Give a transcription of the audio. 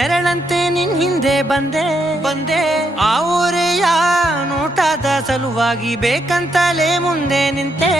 ನೆರಳಂತೆ ನಿನ್ ಹಿಂದೆ ಬಂದೆ ಆ ಊರೆಯ ನೋಟದ ಸಲುವಾಗಿ ಬೇಕಂತಲೇ ಮುಂದೆ ನಿಂತೆ